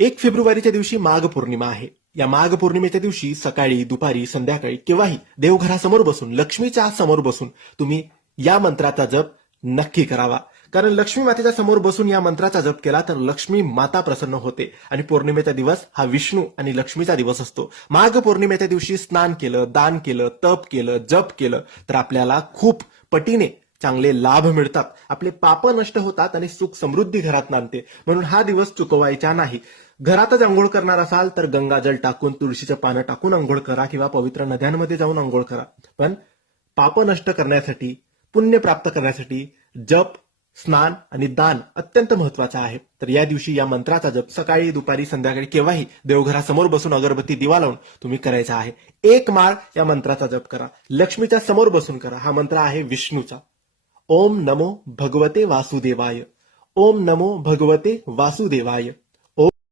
1 फेब्रुवारीच्या दिवशी माघ पौर्णिमा आहे. या माघ पौर्णिमेच्या दिवशी सकाळी, दुपारी, संध्याकाळी केव्हाही देवघरासमोर बसून, लक्ष्मीच्या समोर बसून तुम्ही या मंत्राचा जप नक्की करावा. कारण लक्ष्मी मातेच्या समोर बसून या मंत्राचा जप केला तर लक्ष्मी माता प्रसन्न होते आणि पौर्णिमेचा दिवस हा विष्णू आणि लक्ष्मीचा दिवस असतो. माघ पौर्णिमेच्या दिवशी स्नान केलं, दान केलं, तप केलं, जप केलं तर आपल्याला खूप पटीने चांगले लाभ मिळतात. आपले पाप नष्ट होतात आणि सुख समृद्धी घरात नांदते. म्हणून हा दिवस चुकवायचा नाही. घरातच आंघोळ करणार असाल तर गंगाजल टाकून, तुळशीचं पानं टाकून आंघोळ करा किंवा पवित्र नद्यांमध्ये जाऊन आंघोळ करा. पण पाप नष्ट करण्यासाठी, पुण्य प्राप्त करण्यासाठी जप, स्नान आणि दान अत्यंत महत्वाचं आहे. तर या दिवशी या मंत्राचा जप सकाळी, दुपारी, संध्याकाळी केव्हाही देवघरासमोर बसून अगरबत्ती, दिवा लावून तुम्ही करायचा आहे. 1 माळ या मंत्राचा जप करा. लक्ष्मीच्या समोर बसून करा. हा मंत्र आहे विष्णूचा. ओम नमो भगवते वासुदेवाय. ओम नमो भगवते वासुदेवाय.